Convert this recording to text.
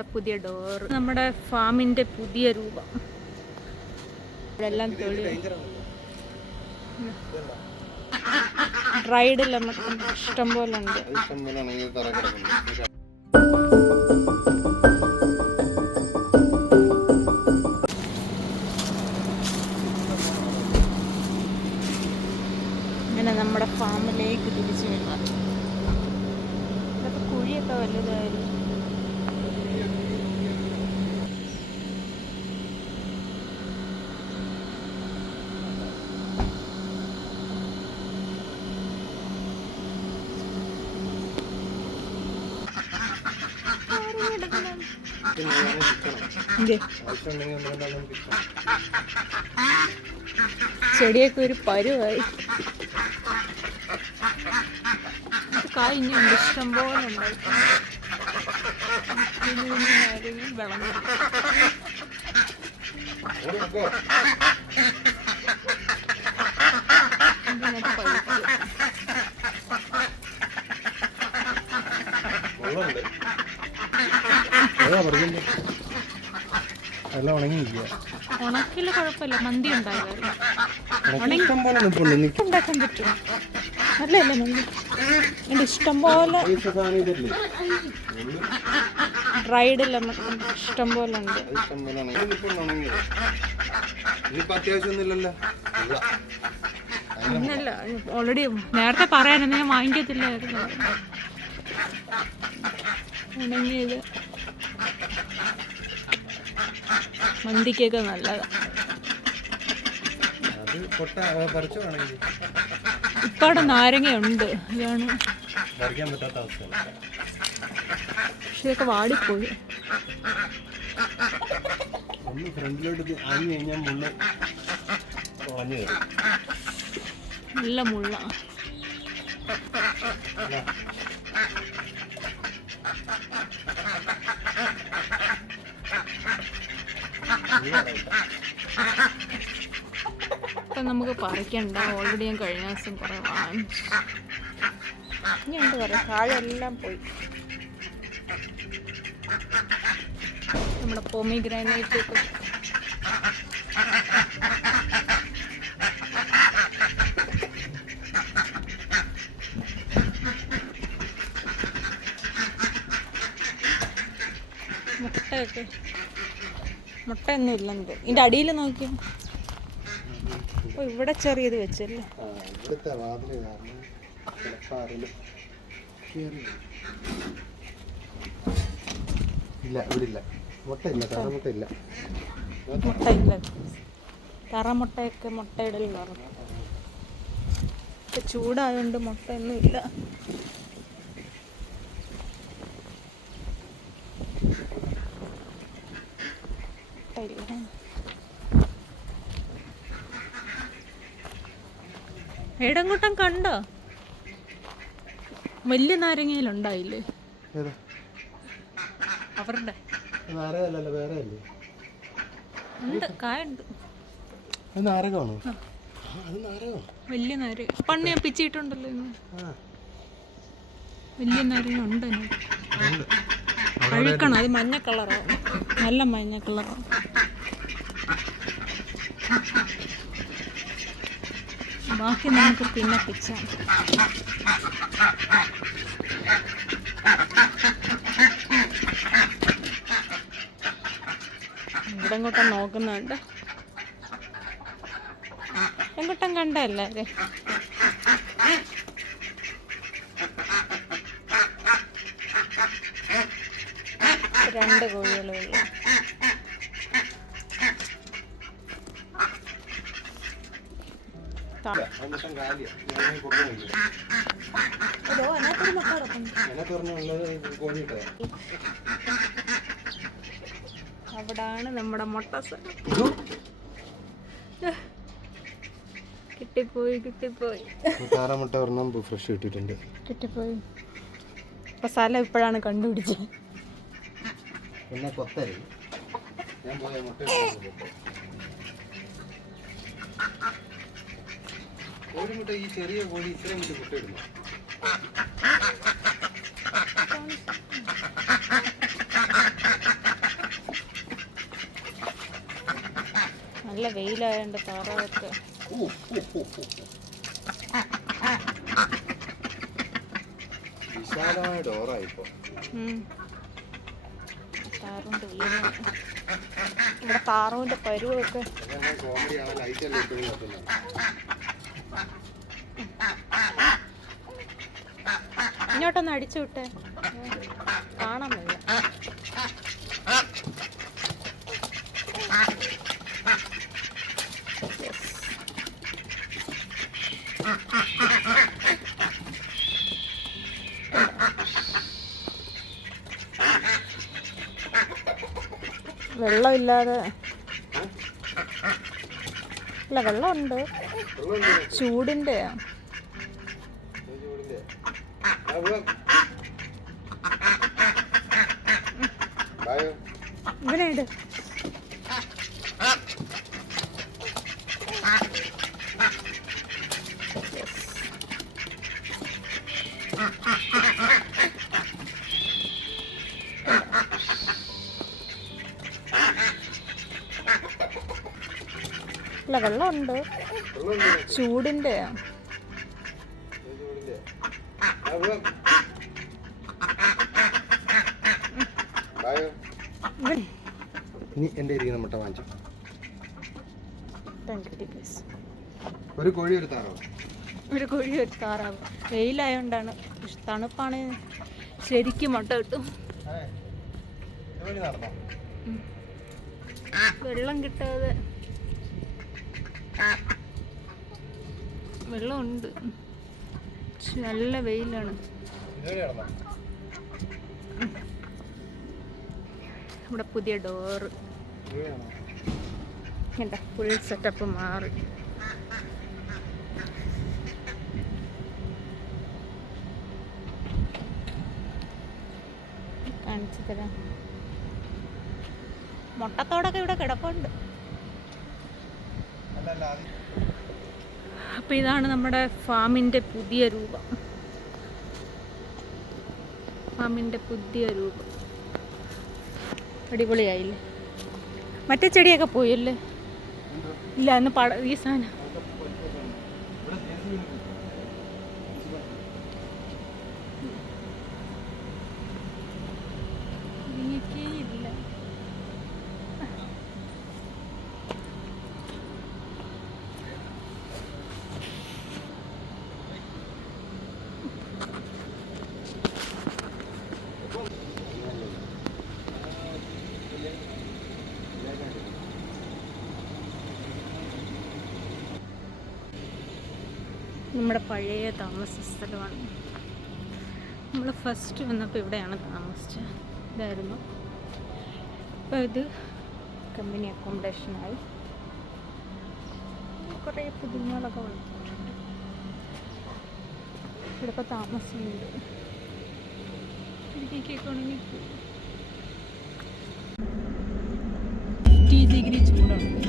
നമ്മുടെ പുതിയ ഡോർ, നമ്മുടെ ഫാമിൻ്റെ പുതിയ രൂപം. ഇതെല്ലാം റൈഡിൽ നമുക്ക് ഇഷ്ടം പോലെ ഉണ്ട്. ഇങ്ങനെ നമ്മുടെ ഫാമിലേക്ക് തിരിച്ചു വരുന്നത്. ഇതൊക്കെ കുഴിയൊക്കെ വലുതായിരുന്നു. ചെടിയൊക്കെ ഒരു പരുവായി. കായ് ഇനിയുണ്ട്, ഇഷ്ടം പോലെ ഉണ്ടായി. വെള്ളം ഉണക്കില് കുഴപ്പമില്ല. മന്തി ഉണ്ടായിരുന്നു, ഉണ്ടാക്കാൻ പറ്റും. അല്ലേ മന്തി എൻ്റെ ഇഷ്ടം പോലെ റൈഡിൽ നമുക്ക് ഇഷ്ടം പോലെ ഉണ്ട്. ഇന്നല്ല, ഓൾറെഡി നേരത്തെ പറയാനൊന്നും ഞാൻ വാങ്ങിക്കത്തില്ലായിരുന്നു. ഉണങ്ങിയത് മന്തിക്കൊക്കെ നല്ലതാണ്. ഇപ്പൊ അവിടെ നാരങ്ങയുണ്ട്, ഇതാണ്. പക്ഷെ ഇതൊക്കെ വാടിപ്പോയി. നല്ല മുള്ള. ഇപ്പം നമുക്ക് പറിക്കണ്ട, ഓൾറെഡി ഞാൻ കഴിഞ്ഞ ദിവസം കുറേ വാങ്ങിച്ചു. ഇനി എന്ത് പറയാം, താഴെല്ലാം പോയി. നമ്മുടെ പൊമിഗ്രാനൈറ്റ് മുട്ടയൊക്കെ, മുട്ടയൊന്നും ഇല്ലെന്തോ. ഇതിൻ്റെ അടിയിൽ നോക്കിയാൽ അപ്പോൾ ഇവിടെ ചെറിയത് വെച്ചല്ലേ. മുട്ടയില്ല. തറമുട്ടയൊക്കെ മുട്ടയിടൽ പറഞ്ഞു. ഇപ്പം ചൂടായതുകൊണ്ട് മുട്ടയൊന്നും ഇല്ല. എടങ്കൂട്ടം കണ്ടോ? വലിയ നാരങ്ങയിലുണ്ടായില്ലേ അവരുടെ? ഉണ്ട്, കായുണ്ട്. വലിയ നാരങ്ങ പണ്ട് ഞാൻ പിച്ചിട്ടുണ്ടല്ലോ ഇന്ന്. വലിയ നാരങ്ങ ഉണ്ട്. അഴുക്കണം, അത് മഞ്ഞ കളറാണ്, നല്ല മഞ്ഞ കളറാണ്. ബാക്കി നമുക്ക് പിന്നെ പിച്ചാം. ഇവിടെ ഇങ്ങോട്ടും നോക്കുന്നുണ്ട്. എങ്ങോട്ടും കണ്ടല്ലേ രണ്ട് കോഴികളുള്ളൂ. അവിടാണ് നമ്മുടെ മുട്ട. കിട്ടിപ്പോയി. താറാമുട്ട ഒരെണ്ണം ഫ്രഷ് കിട്ടിയിട്ടുണ്ട്. കിട്ടിപ്പോയി. ഇപ്പൊ സ്ഥലം ഇപ്പോഴാണ് കണ്ടുപിടിച്ചത്. പിന്നെ കൊത്തരി ഞാൻ പോയ മുട്ട ഒരു മുട്ട. ഈ ചെറിയ കോഴി ഇത്രയും മുട്ട മുട്ടയിടുന്നു. വെയിലായോണ്ട് താറാവൊക്കെ വിശാലമായ ഡോറായിപ്പോ. താറുണ്ട് ഇവിടെ താറുവിന്റെ പരുവൊക്കെ. കോമഡി ആ ലൈറ്റ് അല്ലേ ഇപ്പോഴും കത്തുന്നത്. ഇങ്ങോട്ടൊന്ന് അടിച്ചു വിട്ടേ, കാണാൻ വയ്യ. വെള്ളമില്ലാതെ അല്ല, വെള്ളമുണ്ട്, ചൂടിൻ്റെ. ഇവനായിട്ട് അല്ല, വെള്ളമുണ്ട്, ചൂടിൻ്റെ. ഇനി എൻ്റെ ഇരിക്കുന്ന മുട്ട വാങ്ങിച്ചു. 10 പൈസ. ഒരു കോഴി ഒരു താറാവ്. ഒരു കോഴി ഒരു താറാവ്. വെയിലായോണ്ടാണ്, തണുപ്പാണ് ശരിക്കും മുട്ട കിട്ടും. വെള്ളം കിട്ടാതെ, വെള്ളമുണ്ട്, നല്ല വെയിലാണ്. ഇവിടെ പുതിയ ഡോറ് എന്താ, ഫുൾ സെറ്റപ്പ് മാറി. കാണിച്ചു തരാം. മുട്ടത്തോടൊക്കെ ഇവിടെ കിടപ്പുണ്ട്. അപ്പം ഇതാണ് നമ്മുടെ ഫാമിൻ്റെ പുതിയ രൂപം. അടിപൊളിയായില്ലേ? മറ്റേ ചെടിയൊക്കെ പോയല്ലേ? ഇല്ല, അന്ന് ഈ സാധനം ഇല്ല. നമ്മുടെ പഴയ താമസ സ്ഥലമാണ്. നമ്മൾ ഫസ്റ്റ് വന്നപ്പോൾ ഇവിടെയാണ് താമസിച്ചത്. ഇതായിരുന്നു. അപ്പോൾ ഇത് കമ്പനി അക്കോമഡേഷനായി. കുറേ പുതുമകളൊക്കെ വന്നിട്ടുണ്ട്. ഇവിടെ ഇപ്പോൾ താമസമുണ്ട്. ഇടുക്കിക്കൊക്കെ 50 ഡിഗ്രി ചൂടുണ്ട്.